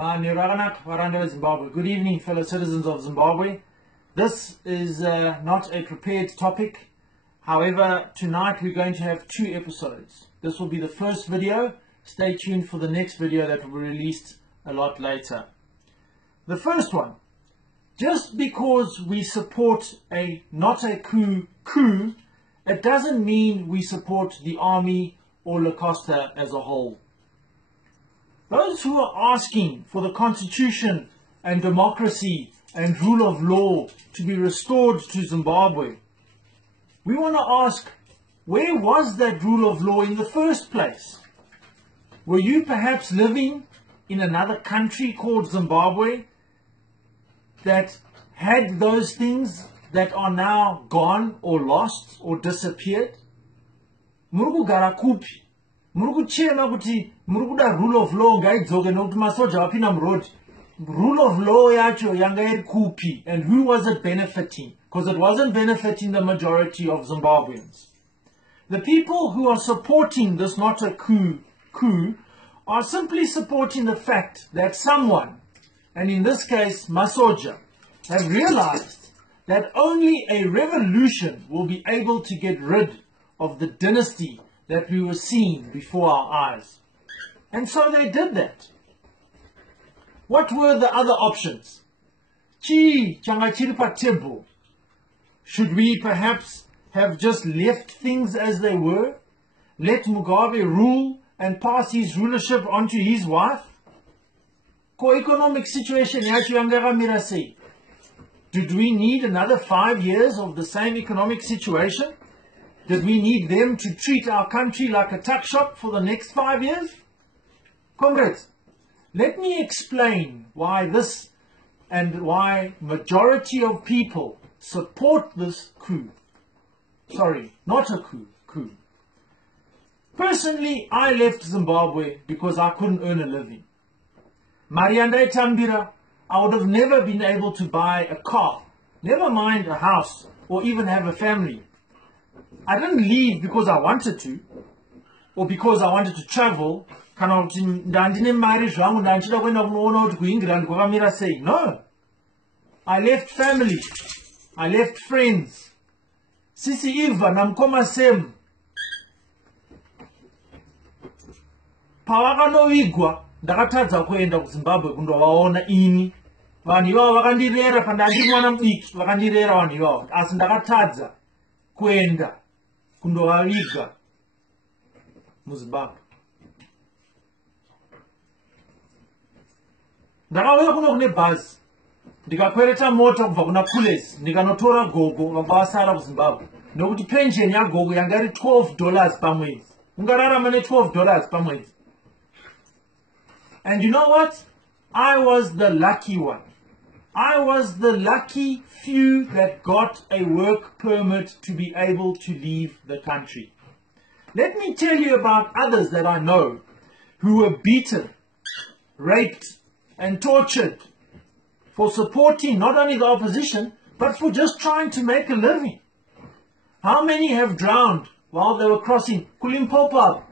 Good evening, fellow citizens of Zimbabwe. This is not a prepared topic. However, tonight we're going to have two episodes. This will be the first video. Stay tuned for the next video that will be released a lot later. The first one. Just because we support not a coup, it doesn't mean we support the army or La Costa as a whole. Those who are asking for the constitution and democracy and rule of law to be restored to Zimbabwe, we want to ask, where was that rule of law in the first place? Were you perhaps living in another country called Zimbabwe that had those things that are now gone or lost or disappeared? Murukugara kupi? Murukuchema kuti murukuda rule of law ngaidzoke nokuti masoja vapinda muroad. Rule of law yacho yanga iri kupi, and who was it benefiting? Because it wasn't benefiting the majority of Zimbabweans. The people who are supporting this not a coup are simply supporting the fact that someone, and in this case masoja, have realized that only a revolution will be able to get rid of the dynasty that we were seeing before our eyes. And so they did that. What were the other options? Should we perhaps have just left things as they were? Let Mugabe rule and pass his rulership on to his wife? Economic situation, did we need another 5 years of the same economic situation? Did we need them to treat our country like a tuck shop for the next 5 years? Comrades, let me explain why this and why majority of people support this coup. Sorry, not a coup. Personally, I left Zimbabwe because I couldn't earn a living. Mariandai Tambira, I would have never been able to buy a car, never mind a house, or even have a family. I didn't leave because I wanted to, or because I wanted to travel. No. I left family. I left friends. Sisi Iva namkoma sem. Pawakanoigwa ndakatadza kuenda kuZimbabwe kundovaona ini. Vanhu ivavo vakandirera kana ndiri mwana mudiki, vakandirera vanhu ivavo, asi ndakatadza kuenda kundovaviga muZimbabwe. Ndakauya kuno kune bhazi, ndikakwereta mota kubva kuna Coolers, ndikanotora gogo vabva vasara kuZimbabwe. Nokuti pension yagogo yanga iri $12 pamwedzi. Ungararama ne$12 pamwedzi. And you know what? I was the lucky one. I was the lucky few that got a work permit to be able to leave the country. Let me tell you about others that I know who were beaten, raped, and tortured for supporting not only the opposition, but for just trying to make a living. How many have drowned while they were crossing Kulimpopa?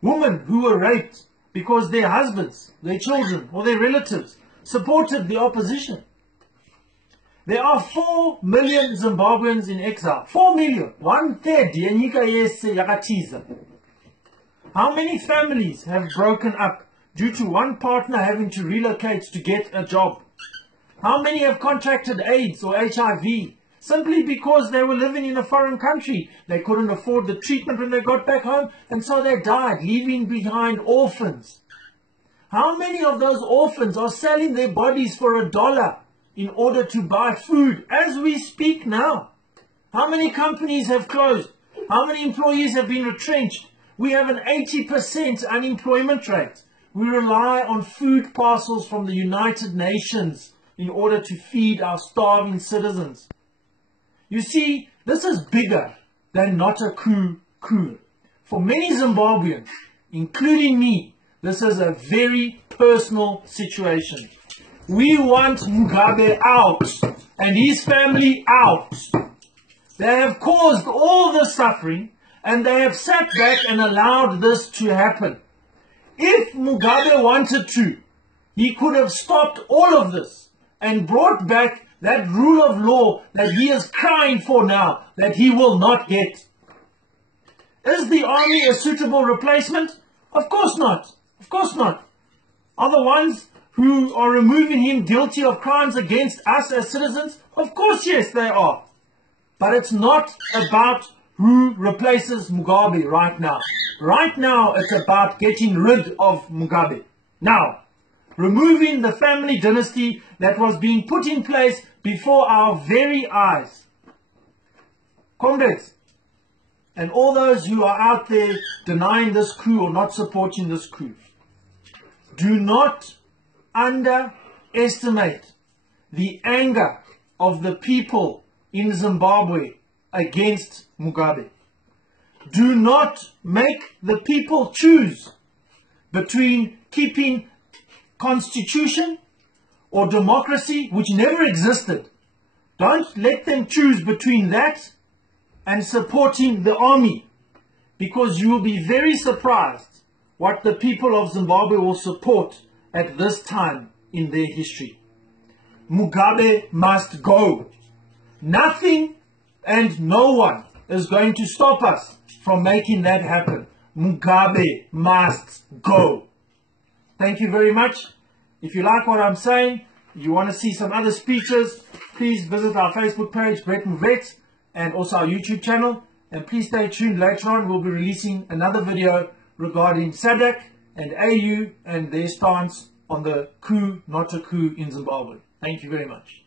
Women who were raped because their husbands, their children, or their relatives supported the opposition. There are 4 million Zimbabweans in exile. 4 million. 1/3 yenyika yese yakatiza. How many families have broken up due to one partner having to relocate to get a job? How many have contracted AIDS or HIV simply because they were living in a foreign country? They couldn't afford the treatment when they got back home, and so they died, leaving behind orphans. How many of those orphans are selling their bodies for $1 in order to buy food as we speak now? How many companies have closed? How many employees have been retrenched? We have an 80% unemployment rate. We rely on food parcels from the United Nations in order to feed our starving citizens. You see, this is bigger than not a coup. For many Zimbabweans, including me, this is a very personal situation. We want Mugabe out and his family out. They have caused all the suffering, and they have sat back and allowed this to happen. If Mugabe wanted to, he could have stopped all of this and brought back that rule of law that he is crying for now, that he will not get. Is the army a suitable replacement? Of course not. Of course not. Are the ones who are removing him guilty of crimes against us as citizens? Of course, yes, they are. But it's not about who replaces Mugabe right now. Right now, it's about getting rid of Mugabe. Now, removing the family dynasty that was being put in place before our very eyes. Comrades, and all those who are out there denying this coup or not supporting this coup, do not underestimate the anger of the people in Zimbabwe against Mugabe. Do not make the people choose between keeping constitution or democracy, which never existed. Don't let them choose between that and supporting the army, because you will be very surprised what the people of Zimbabwe will support at this time in their history. Mugabe must go. Nothing and no one is going to stop us from making that happen. Mugabe must go. Thank you very much. If you like what I'm saying, you want to see some other speeches, please visit our Facebook page, Brett Holley, and also our YouTube channel. And please stay tuned. Later on, we'll be releasing another video regarding SADC and AU and their stance on the coup, not a coup in Zimbabwe. Thank you very much.